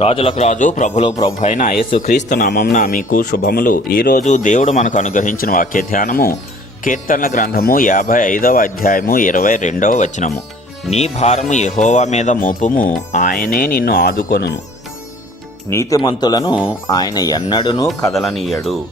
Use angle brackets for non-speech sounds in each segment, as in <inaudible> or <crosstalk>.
రాజులకు రాజు ప్రభులు ప్రభు అయిన యేసుక్రీస్తు నామంన మీకు శుభములు. ఈరోజు దేవుడు మనకు అనుగ్రహించిన వాక్య ధ్యానము కీర్తనల గ్రంథము యాభై ఐదవ అధ్యాయము ఇరవై రెండవ వచనము. నీ భారము యహోవా మీద మోపుము ఆయనే నిన్ను ఆదుకొనును. నీతిమంతులను ఆయన ఎన్నడునూ కదలనీయడు.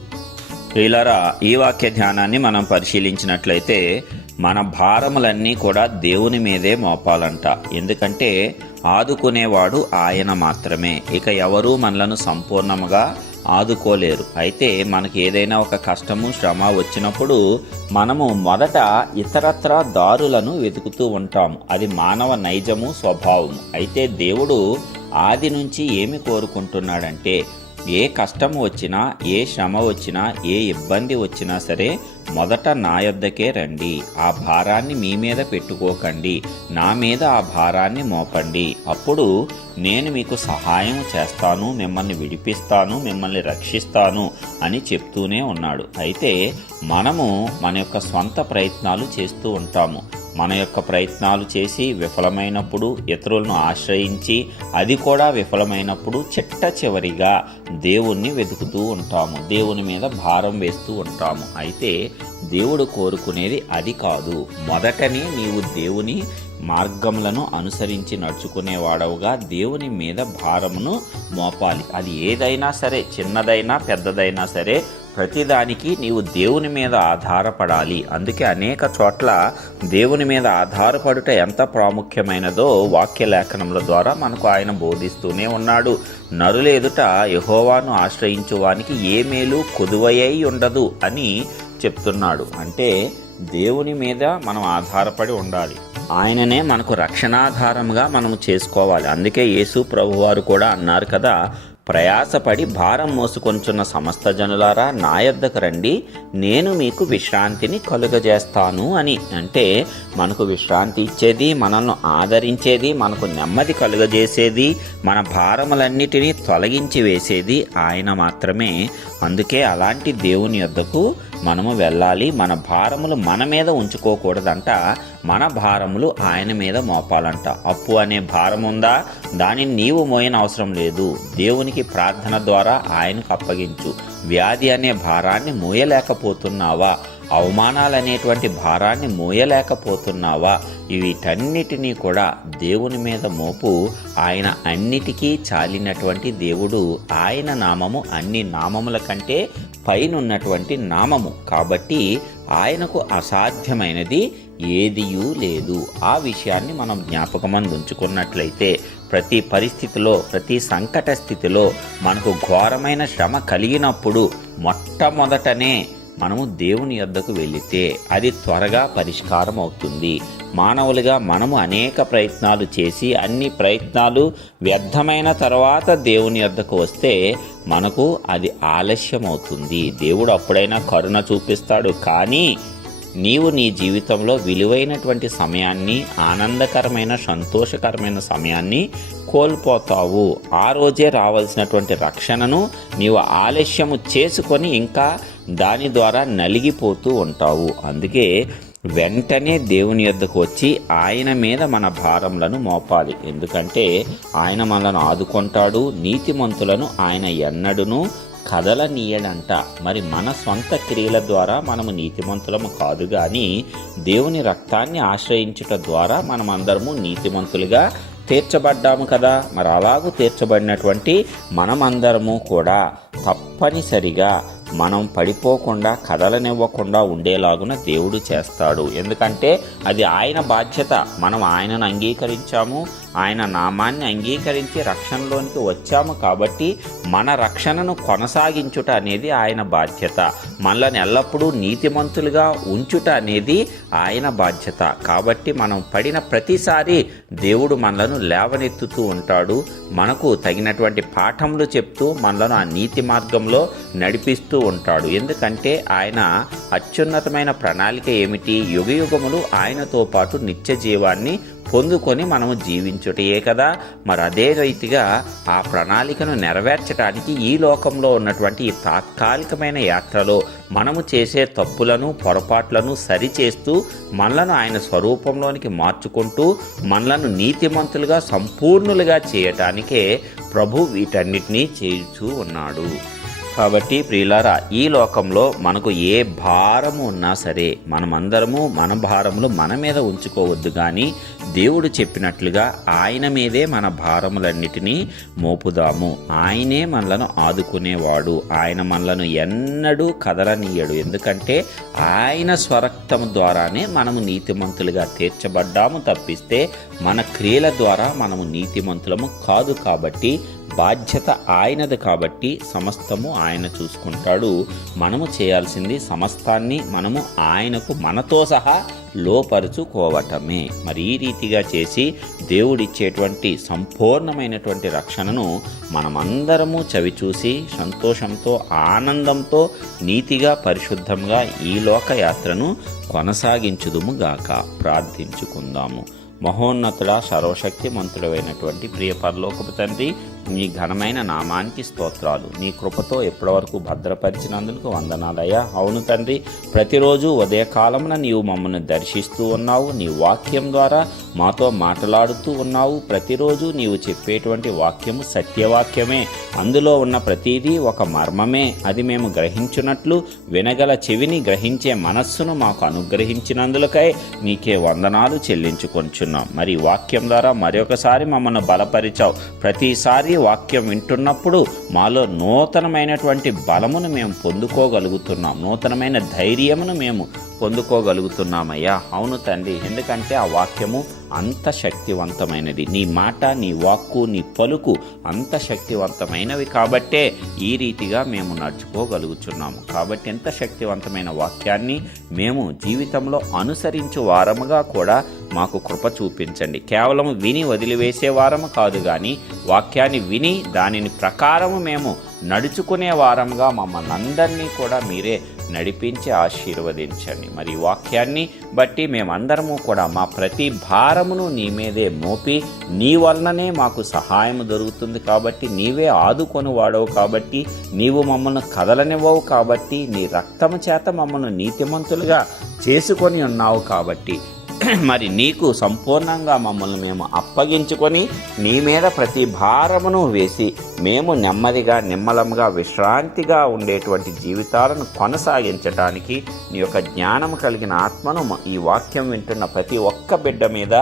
ప్రియులరా ఈ వాక్య ధ్యానాన్ని మనం పరిశీలించినట్లయితే మన భారములన్నీ కూడా దేవుని మీదే మోపాలంట. ఎందుకంటే ఆదుకునేవాడు ఆయన మాత్రమే. ఇక ఎవరూ మనలను సంపూర్ణంగా ఆదుకోలేరు. అయితే మనకి ఏదైనా ఒక కష్టము శ్రమ వచ్చినప్పుడు మనము మొదట ఇతరత్ర దారులను వెతుకుతూ ఉంటాము. అది మానవ నైజము స్వభావము. అయితే దేవుడు ఆది నుంచి ఏమి కోరుకుంటున్నాడంటే ఏ కష్టం వచ్చినా ఏ శ్రమ వచ్చినా ఏ ఇబ్బంది వచ్చినా సరే మొదట నా యొద్దకే రండి. ఆ భారాన్ని మీ మీద పెట్టుకోకండి. నా మీద ఆ భారాన్ని మోపండి. అప్పుడు నేను మీకు సహాయం చేస్తాను మిమ్మల్ని విడిపిస్తాను మిమ్మల్ని రక్షిస్తాను అని చెప్తూనే ఉన్నాడు. అయితే మనము మన యొక్క స్వంత ప్రయత్నాలు చేస్తూ ఉంటాము. మన యొక్క ప్రయత్నాలు చేసి విఫలమైనప్పుడు ఇతరులను ఆశ్రయించి అది కూడా విఫలమైనప్పుడు చిట్ట చివరిగా దేవుణ్ణి వెతుకుతూ ఉంటాము. దేవుని మీద భారం వేస్తూ ఉంటాము. అయితే దేవుడు కోరుకునేది అది కాదు. మొదటనే నీవు దేవుని మార్గములను అనుసరించి నడుచుకునేవాడవుగా. దేవుని మీద భారమును మోపాలి. అది ఏదైనా సరే చిన్నదైనా పెద్దదైనా సరే ప్రతిదానికి నీవు దేవుని మీద ఆధారపడాలి. అందుకే అనేక చోట్ల దేవుని మీద ఆధారపడుట ఎంత ప్రాముఖ్యమైనదో వాక్య లేఖనముల ద్వారా మనకు ఆయన బోధిస్తూనే ఉన్నాడు. నరులేదుట యహోవాను ఆశ్రయించు వానికి ఏ మేలు కొదువయ్యి ఉండదు అని చెప్తున్నాడు. అంటే దేవుని మీద మనం ఆధారపడి ఉండాలి. ఆయననే మనకు రక్షణాధారంగా మనం చేసుకోవాలి. అందుకే యేసు ప్రభువారు కూడా అన్నారు కదా ప్రయాసపడి భారం మోసుకొంచున్న సమస్త జనులారా నా యొద్దకు రండి. నేను మీకు విశ్రాంతిని కలుగజేస్తాను అని. అంటే మనకు విశ్రాంతి ఇచ్చేది మనల్ని ఆదరించేది మనకు నెమ్మది కలుగజేసేది మన భారములన్నిటినీ తొలగించి వేసేది ఆయన మాత్రమే. అందుకే అలాంటి దేవుని యొద్దకు మనము వెళ్ళాలి మన భారములు మన మీద ఉంచుకోకూడదంట మన భారములు ఆయన మీద మోపాలంట. అప్పు అనే భారం ఉందా? దానిని నీవు మోయన అవసరం లేదు. దేవునికి ప్రార్థన ద్వారా ఆయనకు అప్పగించు. వ్యాధి అనే భారాన్ని మోయలేకపోతున్నావా? అవమానాలనేటువంటి భారాన్ని మోయలేకపోతున్నావా? వీటన్నిటినీ కూడా దేవుని మీద మోపు ఆయన అన్నిటికీ చాలినటువంటి దేవుడు ఆయన నామము అన్ని నామముల కంటే పైనున్నటువంటి నామము. కాబట్టి ఆయనకు అసాధ్యమైనది ఏదియూ లేదు. ఆ విషయాన్ని మనం జ్ఞాపకమందు ఉంచుకున్నట్లయితే ప్రతి పరిస్థితిలో ప్రతి సంకట స్థితిలో మనకు ఘోరమైన శ్రమ కలిగినప్పుడు మొట్టమొదటనే మనము దేవుని యొద్దకు వెళితే అది త్వరగా పరిష్కారం అవుతుంది మానవులుగా మనము అనేక ప్రయత్నాలు చేసి అన్ని ప్రయత్నాలు వ్యర్థమైన తర్వాత దేవుని యొద్దకు వస్తే మనకు అది ఆలస్యం అవుతుంది దేవుడు అప్పుడైనా కరుణ చూపిస్తాడు. కానీ నీవు నీ జీవితంలో విలువైనటువంటి సమయాన్ని ఆనందకరమైన సంతోషకరమైన సమయాన్ని కోల్పోతావు. ఆ రోజే రావాల్సినటువంటి రక్షణను నీవు ఆలస్యము చేసుకొని ఇంకా దాని ద్వారా నలిగిపోతూ ఉంటావు. అందుకే వెంటనే దేవుని యొద్దకు వచ్చి ఆయన మీద మన భారములను మోపాలి. ఎందుకంటే ఆయన మనలను ఆదుకుంటాడు నీతిమంతులను ఆయన ఎన్నడును కదలనీయడంట మరి మన సొంత క్రియల ద్వారా మనము నీతిమంతులము కాదు కానీ దేవుని రక్తాన్ని ఆశ్రయించుట ద్వారా మనమందరము నీతిమంతులుగా తీర్చబడ్డాము కదా. మరి అలాగూ తీర్చబడినటువంటి మనమందరము కూడా తప్పనిసరిగా మనం పడిపోకుండా కదలనివ్వకుండా ఉండేలాగున దేవుడు చేస్తాడు. ఎందుకంటే అది ఆయన బాధ్యత. మనం ఆయనను అంగీకరించాము ఆయన నామాన్ని అంగీకరించి రక్షణలోనికి వచ్చాము కాబట్టి మన రక్షణను కొనసాగించుట అనేది ఆయన బాధ్యత. మనల్ని ఎల్లప్పుడూ నీతిమంతులుగా ఉంచుట అనేది ఆయన బాధ్యత. కాబట్టి మనం పడిన ప్రతిసారి దేవుడు మనలను లేవనెత్తుతూ ఉంటాడు. మనకు తగినటువంటి పాఠములు చెప్తూ మనలను ఆ నీతి మార్గంలో నడిపిస్తూ ఉంటాడు. ఎందుకంటే ఆయన అత్యున్నతమైన ప్రణాళిక ఏమిటి? యుగయుగములు ఆయనతో పాటు నిత్య జీవాన్ని పొందుకొని మనము జీవించుటయే కదా. మరి అదే రీతిగా ఆ ప్రణాళికను నెరవేర్చడానికి ఈ లోకంలో ఉన్నటువంటి ఈ తాత్కాలికమైన యాత్రలో మనము చేసే తప్పులను పొరపాట్లను సరిచేస్తూ మనలను ఆయన స్వరూపంలోనికి మార్చుకుంటూ మనలను నీతిమంతులుగా సంపూర్ణులుగా చేయటానికే ప్రభు వీటన్నిటినీ చేయుచూ ఉన్నాడు. కాబట్టి ప్రియులారా ఈ లోకంలో మనకు ఏ భారము ఉన్నా సరే మనమందరము మన భారములు మన మీద ఉంచుకోవద్దు కానీ దేవుడు చెప్పినట్లుగా ఆయన మీదే మన భారములన్నిటినీ మోపుదాము. ఆయనే మనలను ఆదుకునేవాడు. ఆయన మనలను ఎన్నడూ కదలనీయడు. ఎందుకంటే ఆయన స్వరక్తము ద్వారానే మనము నీతిమంతులుగా తీర్చబడ్డాము తప్పిస్తే మన క్రియల ద్వారా మనము నీతిమంతులము కాదు కాబట్టి బాధ్యత ఆయనది కాబట్టి సమస్తము ఆయన చూసుకుంటాడు. మనము చేయాల్సింది సమస్తాన్ని మనము ఆయనకు మనతో సహా లోపరుచుకోవటమే. మరి ఈ రీతిగా చేసి దేవుడిచ్చేటువంటి సంపూర్ణమైనటువంటి రక్షణను మనమందరము చవిచూసి సంతోషంతో ఆనందంతో నీతిగా పరిశుద్ధంగా ఈ లోకయాత్రను కొనసాగించుదుము గాక. ప్రార్థించుకుందాము. మహోన్నతుడ సర్వశక్తి మంతుడమైనటువంటి ప్రియ పరలోకపు తండ్రి నీ ఘనమైన నామానికి స్తోత్రాలు. నీ కృపతో ఎప్పటివరకు భద్రపరిచినందుకు వందనాలయ్యా. అవును తండ్రి ప్రతిరోజు ఉదయకాలమున నీవు మమ్మల్ని దర్శిస్తూ ఉన్నావు. నీ వాక్యం ద్వారా మాతో మాట్లాడుతూ ఉన్నావు. ప్రతిరోజు నీవు చెప్పేటువంటి వాక్యము సత్యవాక్యమే. అందులో ఉన్న ప్రతిదీ ఒక మర్మమే. అది మేము గ్రహించున్నట్లు వినగల చెవిని గ్రహించే మనస్సును మాకు అనుగ్రహించినందులకై నీకే వందనాలు చెల్లించుకొంచున్నాం. మరి వాక్యం ద్వారా మరొకసారి మమ్మల్ని బలపరిచావు. ప్రతిసారి వాక్యం వింటున్నప్పుడు మాలో నూతనమైనటువంటి బలమును మేము పొందుకోగలుగుతున్నాం. నూతనమైన ధైర్యమును మేము పొందుకోగలుగుతున్నామయ్యా. అవును తండ్రి ఎందుకంటే ఆ వాక్యము అంత శక్తివంతమైనది. నీ మాట నీ వాక్కు నీ పలుకు అంత శక్తివంతమైనవి కాబట్టే ఈ రీతిగా మేము నడుచుకోగలుగుతున్నాము కాబట్టి ఎంత శక్తివంతమైన వాక్యాన్ని మేము జీవితంలో అనుసరించు వారముగా కూడా మాకు కృప చూపించండి. కేవలం విని వదిలివేసే వారము కాదు కానీ వాక్యాన్ని విని దానిని ప్రకారము మేము నడుచుకునే వారంగా మమ్మల్ని అందరినీ కూడా మీరే నడిపించి ఆశీర్వదించండి. మరి వాక్యాన్ని బట్టి మేమందరము కూడా మా ప్రతి భారమును నీ మీదే మోపి నీ వలననే మాకు సహాయం దొరుకుతుంది కాబట్టి నీవే ఆదుకొని వాడవు కాబట్టి నీవు మమ్మల్ని కదలనివ్వవు కాబట్టి నీ రక్తము చేత మమ్మల్ని నీతిమంతులుగా చేసుకొని ఉన్నావు కాబట్టి <clears throat> మరి నీకు సంపూర్ణంగా మమ్మల్ని మేము అప్పగించుకొని నీ మీద ప్రతి భారమును వేసి మేము నెమ్మదిగా నిమ్మలంగా విశ్రాంతిగా ఉండేటువంటి జీవితాలను కొనసాగించడానికి నీ యొక్క జ్ఞానం కలిగిన ఆత్మను ఈ వాక్యం వింటున్న ప్రతి ఒక్క బిడ్డ మీద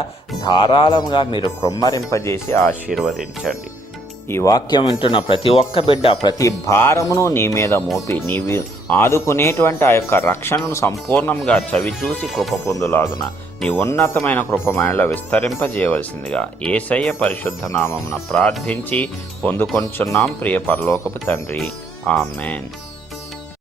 ధారాళంగా మీరు కృమ్మరింపజేసి ఆశీర్వదించండి. ఈ వాక్యం వింటున్న ప్రతి ఒక్క బిడ్డ ప్రతి భారమును నీ మీద మోపి నీవి ఆదుకునేటువంటి ఆ యొక్క రక్షణను సంపూర్ణంగా చవిచూసి కృప పొందులాగున నీ ఉన్నతమైన కృపమాయలో విస్తరింపజేయవలసిందిగా ఏసయ్య పరిశుద్ధ నామమున ప్రార్థించి పొందుకొంచున్నాం ప్రియ పరలోకపు తండ్రి. ఆమెన్.